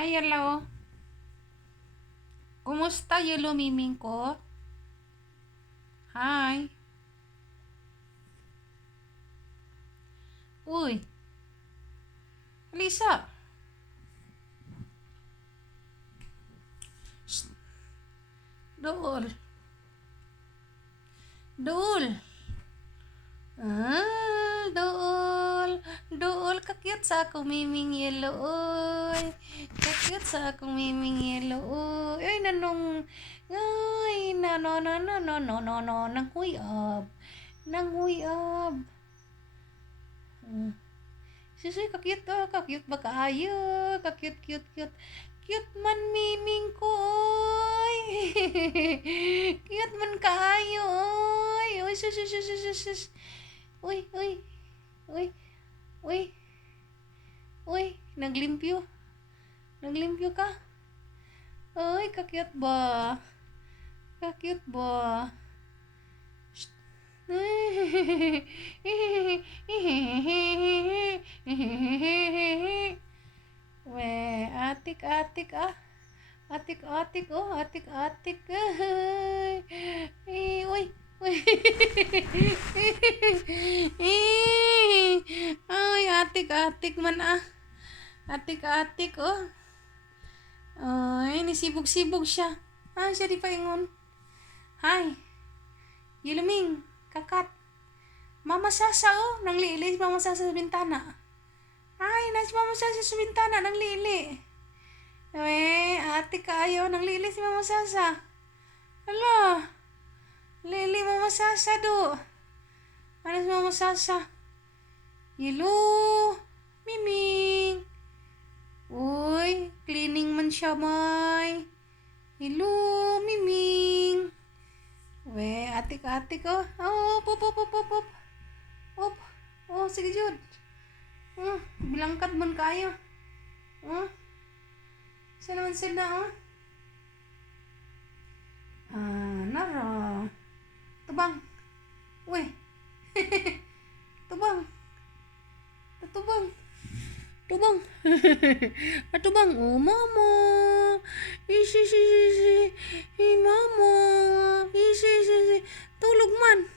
Hi, hello. Kumusta, Yelo Miming ko? Hi. Uy, Lisa. Shh, Dool. Dool. Dool. Dool, kakyut sa akong Miming Yelo, oy. Kakyut sa akong Miming Yelo, oy. Ay, nanong, ay, nang huyab. Susoy, kakyut ka, kakyut ba kaayo? Kakyut, cute. Cute man Miming ko, oy. Cute man kaayo, oy. Oy, sus. Uy. Uy, uy, uy. Naglimpyo. Naglimpyo ka. Uy, kakyut ba? Kakyut ba? Shh. We, atik ah. Atik oh, atik. Uy. Ay, atik man ah. Atik oh. Ay, nisibog-sibog siya. Ay, siya di paingon. Hi. Yiluming, kakat. Mama Sasa oh, nang liili Mama Sasa sa bintana. Ay, nasi Mama Sasa sa bintana, nang liili. Ate kayo, nang liili si Mama Sasa. Hala, lili Mama Sasa do. Ano si Mama Sasa? Yelo, Miming. Uy, cleaning man siya, may. Hello, Miming. We, atik oh. Oh, pop. Op. Oh, sige jud. Bilangkat man kayo. Siya naman sila, nara. Tubang. Uy. Tubang. Atubang. Oh, mama. Isi. Mama. Isi. Tulog man.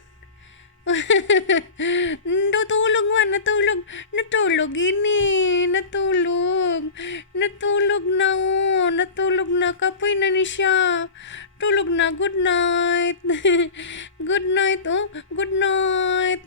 Natulog man. Natulog ini. Natulog na oh. Natulog na. Kapoy na ni siya. Tulog na. Good night. Good night oh. Good night.